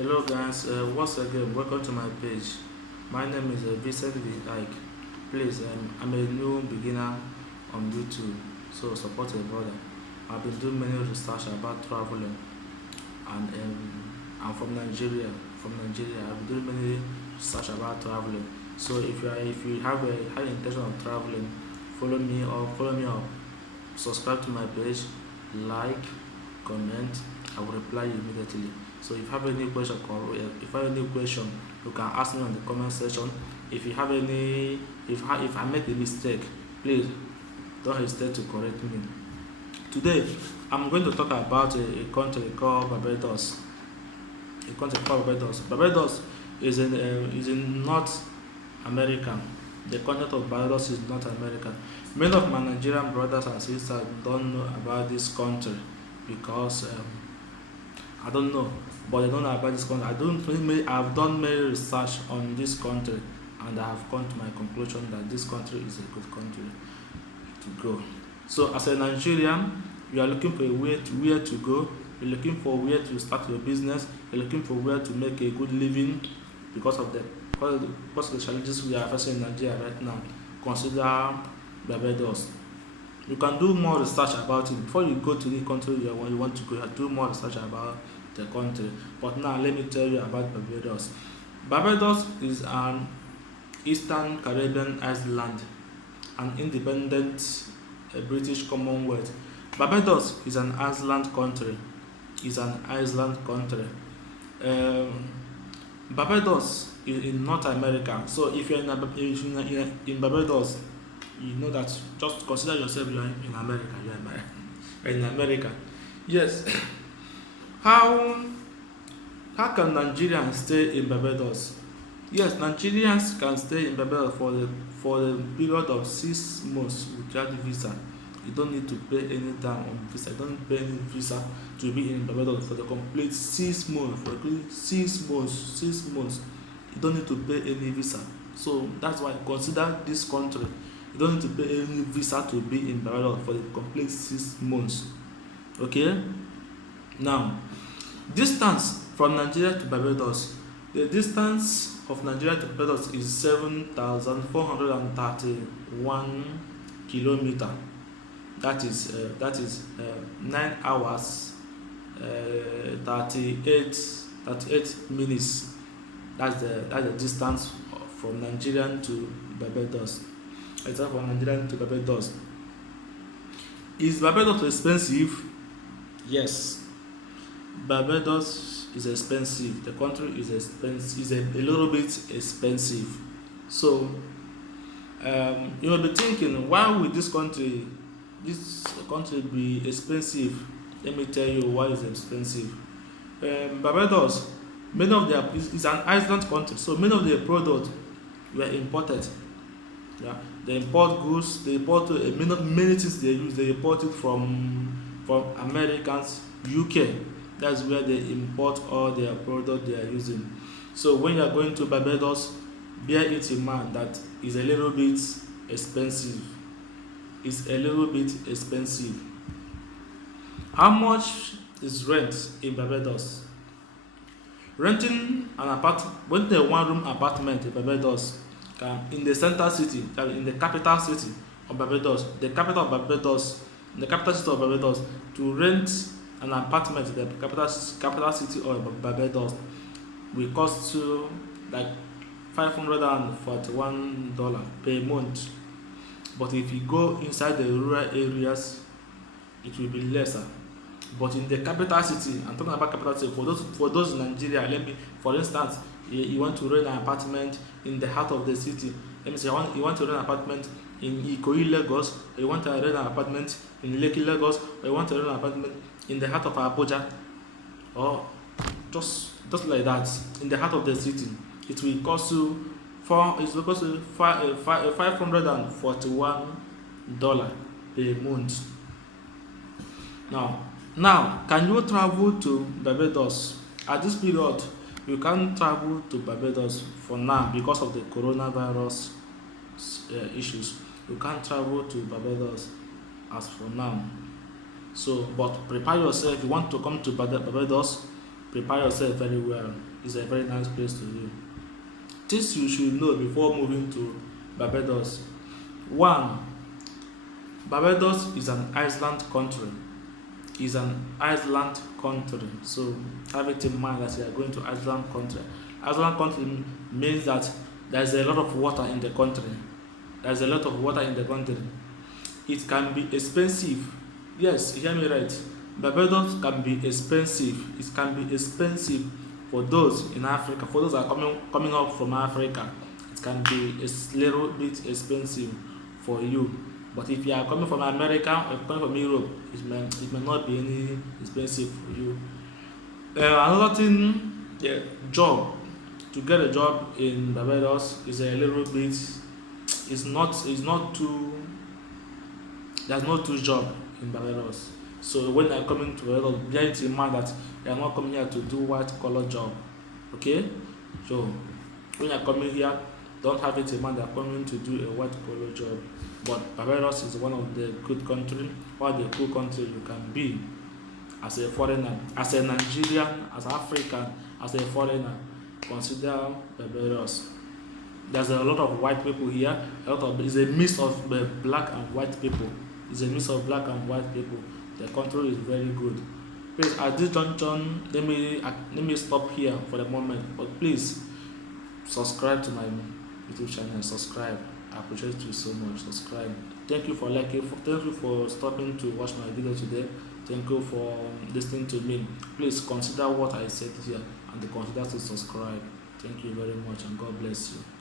Hello guys, once again, welcome to my page. My name is Vincent V. Ike. Please, I'm a new beginner on YouTube, so support a brother. I've been doing many research about traveling, and I'm from Nigeria. I've been doing many research about traveling. So if you have intention of traveling, follow me up. Subscribe to my page, like, comment. I will reply you immediately. So if you have any question, you can ask me on the comment section. If you have any, if I make a mistake, please don't hesitate to correct me. Today, I'm going to talk about a country called Barbados. A country called Barbados. Barbados is in North America. The content of Barbados is North America. Many of my Nigerian brothers and sisters don't know about this country because I don't know, but they don't know about this country. I've done many research on this country, and I have come to my conclusion that this country is a good country to go. So, as a Nigerian, you are looking for where to go. You're looking for where to start your business. You're looking for where to make a good living because of the challenges we are facing in Nigeria right now. Consider Barbados. You can do more research about it before you go to the country you want to go. You do more research about the country. But now let me tell you about Barbados. Barbados is an Eastern Caribbean island, an independent British Commonwealth. Barbados is an island country. Um, Barbados is in North America. So if you're in Barbados, you know that just consider yourself you're in America. You're in America. Yes. How how can Nigerians stay in Barbados? Yes, Nigerians can stay in Barbados for the period of 6 months without visa. You don't need to pay any down on visa. You don't pay any visa to be in Barbados for the complete 6 months. For the complete 6 months, 6 months, you don't need to pay any visa. So that's why consider this country. You don't need to pay any visa to be in Barbados for the complete 6 months. Okay. Now, distance from Nigeria to Barbados. The distance of Nigeria to Barbados is 7,431 kilometer. That is 9 hours, 38 minutes. That's the distance from Nigeria to Barbados. Except from Nigeria to Barbados. Is Barbados expensive? Yes, Barbados is expensive. The country is expensive. Is a little bit expensive. So you will be thinking, why would this country be expensive? Let me tell you why it's expensive. Barbados, many of their is an island country, so many of their products were imported. Yeah, they import goods. They import many things they use. They import it from Americans, UK. That's where they import all their products they are using. So when you are going to Barbados, bear it in mind that is a little bit expensive. It's a little bit expensive. How much is rent in Barbados? Renting an when a one-room apartment in Barbados can in the center city, in the capital city of Barbados, the capital city of Barbados, to rent an apartment in the capital city of Barbados will cost you like $541 per month. But if you go inside the rural areas, it will be lesser. But in the capital city, I'm talking about capital city. For those in Nigeria, for instance, you want to rent an apartment in the heart of the city. Let me say you want to rent an apartment in Ikoyi, Lagos, or you want to rent an apartment in Lekki, Lagos, or you want to rent an apartment in the heart of Abuja, or just like that, in the heart of the city. It will cost you $541 per month. Now, can you travel to Barbados? At this period, you can't travel to Barbados for now because of the coronavirus issues. You can't travel to Barbados as for now. So, but prepare yourself. If you want to come to Barbados, Prepare yourself very well. It's a very nice place to live. Things you should know before moving to Barbados. One, Barbados is an island country. Is an island country. So have it in mind that you are going to island country. Island country means that there's a lot of water in the country. There's a lot of water in the country. It can be expensive. Yes, hear me right. Barbados can be expensive. It can be expensive for those in Africa. For those that are coming up from Africa, it can be a little bit expensive for you. But if you are coming from America or coming from Europe, it may not be any expensive for you. Another thing, yeah, job. To get a job in Barbados is a little bit. It's not too. There's no two job in Barbados. So when you're coming to Barbados, bear it in mind that you're not coming here to do white collar job. Okay? So when you're coming here, don't have it in mind that you're coming to do a white collar job. But Barbados is one of the good country, one of the cool country you can be as a foreigner, as a Nigerian, as African, as a foreigner. Consider Barbados. There's a lot of white people here. It's a mix of black and white people. It's a mix of black and white people. The country is very good. Please, at this junction, let me stop here for the moment. But please subscribe to my YouTube channel. Subscribe. I appreciate you so much. Subscribe. Thank you for liking. Thank you for stopping to watch my video today. Thank you for listening to me. Please consider what I said here and consider to subscribe. Thank you very much and God bless you.